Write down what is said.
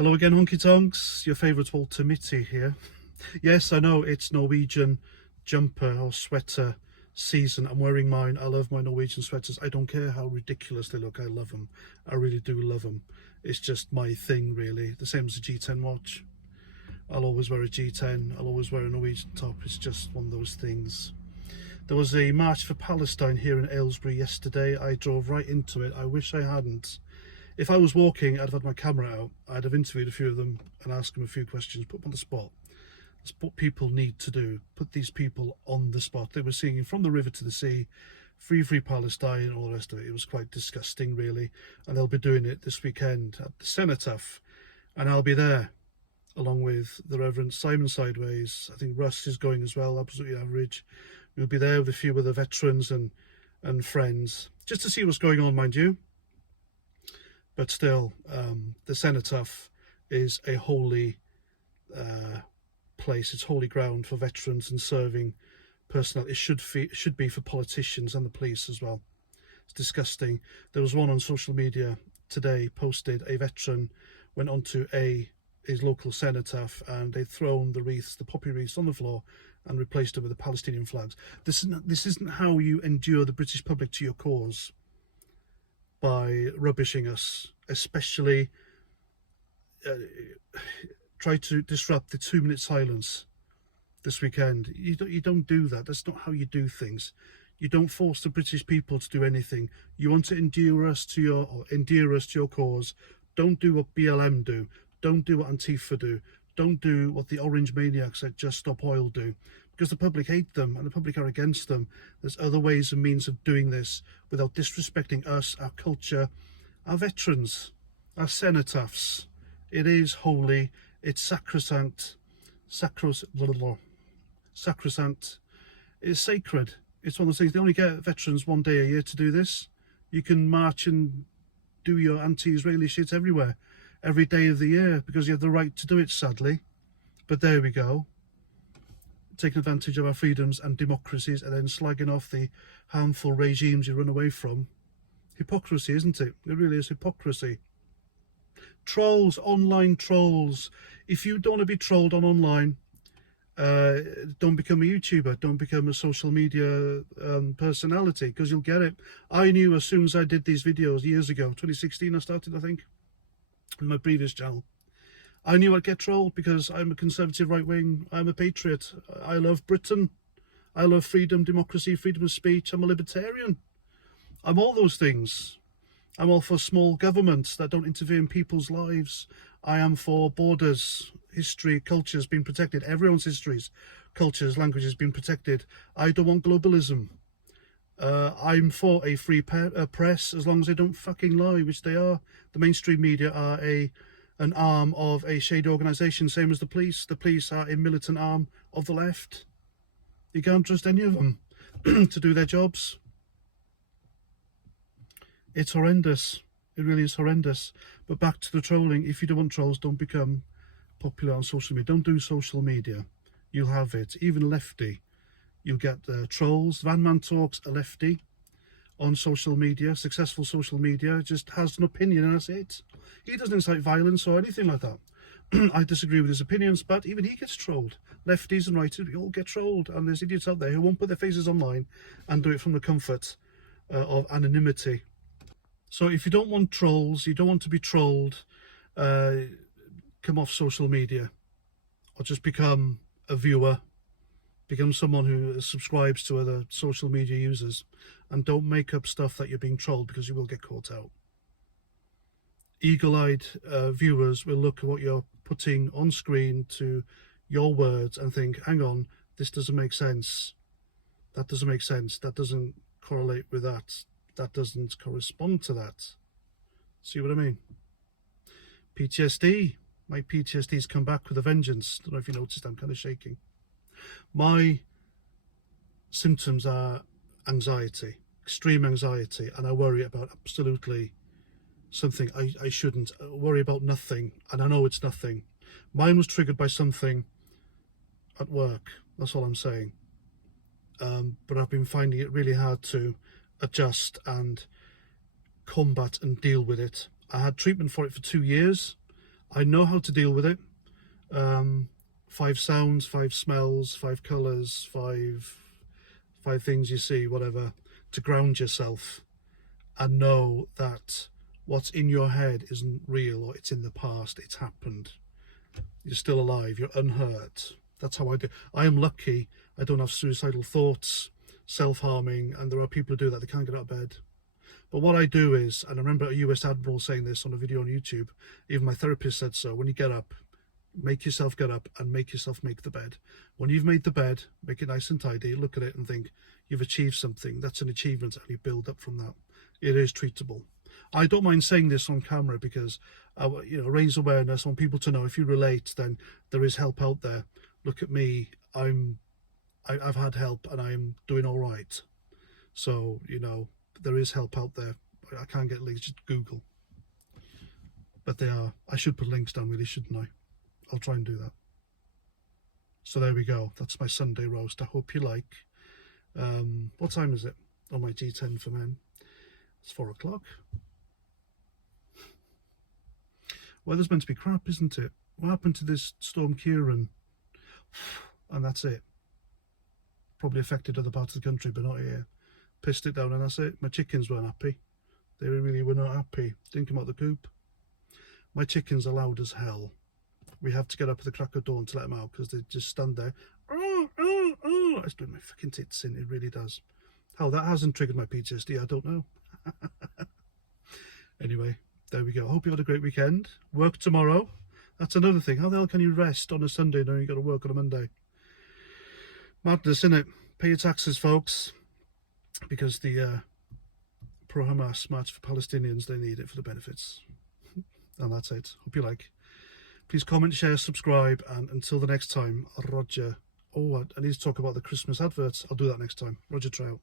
Hello again, honky tonks. Your favourite Walter Mitty here. Yes, I know it's Norwegian jumper or sweater season. I'm wearing mine. I love my Norwegian sweaters. I don't care how ridiculous they look. I love them. I really do love them. It's just my thing, really. The same as a G10 watch. I'll always wear a G10. I'll always wear a Norwegian top. It's just one of those things. There was a march for Palestine here in Aylesbury yesterday. I drove right into it. I wish I hadn't. If I was walking, I'd have had my camera out. I'd have interviewed a few of them and asked them a few questions, put them on the spot. That's what people need to do. Put these people on the spot. They were singing From the River to the Sea, Free Free Palestine, and all the rest of it. It was quite disgusting, really. And they'll be doing it this weekend at the Cenotaph. And I'll be there, along with the Reverend Simon Sideways. I think Russ is going as well, absolutely average. We'll be there with a few other veterans and friends, just to see what's going on, mind you. But still, the Cenotaph is a holy place. It's holy ground for veterans and serving personnel. It should be for politicians and the police as well. It's disgusting. There was one on social media today posted. A veteran went onto his local cenotaph and they'd thrown the wreaths, the poppy wreaths, on the floor and replaced them with the Palestinian flags. This isn't how you endure the British public to your cause. By rubbishing us, especially try to disrupt the 2-minute silence this weekend. You don't do that. That's not how you do things. You don't force the British people to do anything. You want to endear us to your cause. Don't do what BLM do. Don't do what Antifa do. Don't do what the orange maniacs at Just Stop Oil do, because the public hate them and the public are against them. There's other ways and means of doing this without disrespecting us, our culture, our veterans, our cenotaphs. It is holy. It's sacrosanct. Sacrosanct. It's sacred. It's one of those things. They only get veterans one day a year to do this. You can march and do your anti-Israeli shit everywhere, every day of the year, because you have the right to do it, sadly. But there we go. Taking advantage of our freedoms and democracies and then slagging off the harmful regimes you run away from. Hypocrisy, isn't it? It really is hypocrisy. Trolls, online trolls. If you don't want to be trolled on online, don't become a YouTuber. Don't become a social media personality, because you'll get it. I knew as soon as I did these videos years ago, 2016 I started, I think, on my previous channel. I knew I'd get trolled because I'm a conservative right wing. I'm a patriot. I love Britain. I love freedom, democracy, freedom of speech. I'm a libertarian. I'm all those things. I'm all for small governments that don't interfere in people's lives. I am for borders, history, cultures being protected. Everyone's histories, cultures, languages being protected. I don't want globalism. I'm for a free press as long as they don't fucking lie, which they are. The mainstream media are an arm of a shady organisation, same as the police. The police are a militant arm of the left. You can't trust any of them to do their jobs. It's horrendous. It really is horrendous. But back to the trolling. If you don't want trolls, don't become popular on social media. Don't do social media. You'll have it. Even lefty. You'll get trolls. Van Man Talks, a lefty on social media, successful social media, just has an opinion and that's it. He doesn't incite violence or anything like that. I disagree with his opinions, but even he gets trolled. Lefties and righties, we all get trolled, and there's idiots out there who won't put their faces online and do it from the comfort of anonymity. So if you don't want trolls, you don't want to be trolled, come off social media, or just become a viewer. Become someone who subscribes to other social media users, and don't make up stuff that you're being trolled, because you will get caught out. Eagle-eyed viewers will look at what you're putting on screen to your words and think, hang on, this doesn't make sense. That doesn't make sense. That doesn't correlate with that. That doesn't correspond to that. See what I mean? PTSD. My PTSD's come back with a vengeance. Don't know if you noticed, I'm kind of shaking. My symptoms are anxiety, extreme anxiety, and I worry about absolutely something I shouldn't. I worry about nothing, and I know it's nothing. Mine was triggered by something at work, that's all I'm saying. But I've been finding it really hard to adjust and combat and deal with it. I had treatment for it for 2 years. I know how to deal with it. 5 sounds, 5 smells, 5 colours, five things you see, whatever, to ground yourself and know that what's in your head isn't real, or it's in the past, it's happened. You're still alive, you're unhurt. That's how I do. I am lucky I don't have suicidal thoughts, self-harming, and there are people who do that, they can't get out of bed. But what I do is, and I remember a US Admiral saying this on a video on YouTube, even my therapist said so, when you get up, make yourself get up and make yourself make the bed. When you've made the bed, make it nice and tidy, look at it and think, you've achieved something. That's an achievement, and you build up from that. It is treatable. I don't mind saying this on camera because, raise awareness. I want people to know if you relate, then there is help out there. Look at me. I've had help and I'm doing all right. So, there is help out there. I can't get links, just Google. But they are. I should put links down, really, shouldn't I? I'll try and do that. So there we go. That's my Sunday roast. I hope you like. What time is it? On my G10 for men. It's 4 o'clock. Weather's meant to be crap, isn't it? What happened to this Storm Kieran? And that's it. Probably affected other parts of the country, but not here. Pissed it down and that's it. My chickens weren't happy. They really were not happy. Didn't come out the coop. My chickens are loud as hell. We have to get up at the crack of dawn to let them out because they just stand there. It's doing my fucking tits in. It really does. How that hasn't triggered my PTSD, I don't know. Anyway, there we go. I hope you had a great weekend. Work tomorrow. That's another thing. How the hell can you rest on a Sunday knowing you've got to work on a Monday? Madness, innit? Pay your taxes, folks. Because the pro-Hamas march for Palestinians, they need it for the benefits. And that's it. Hope you like. Please comment, share, subscribe, and until the next time, Roger. Oh, I need to talk about the Christmas adverts. I'll do that next time. Roger, try out.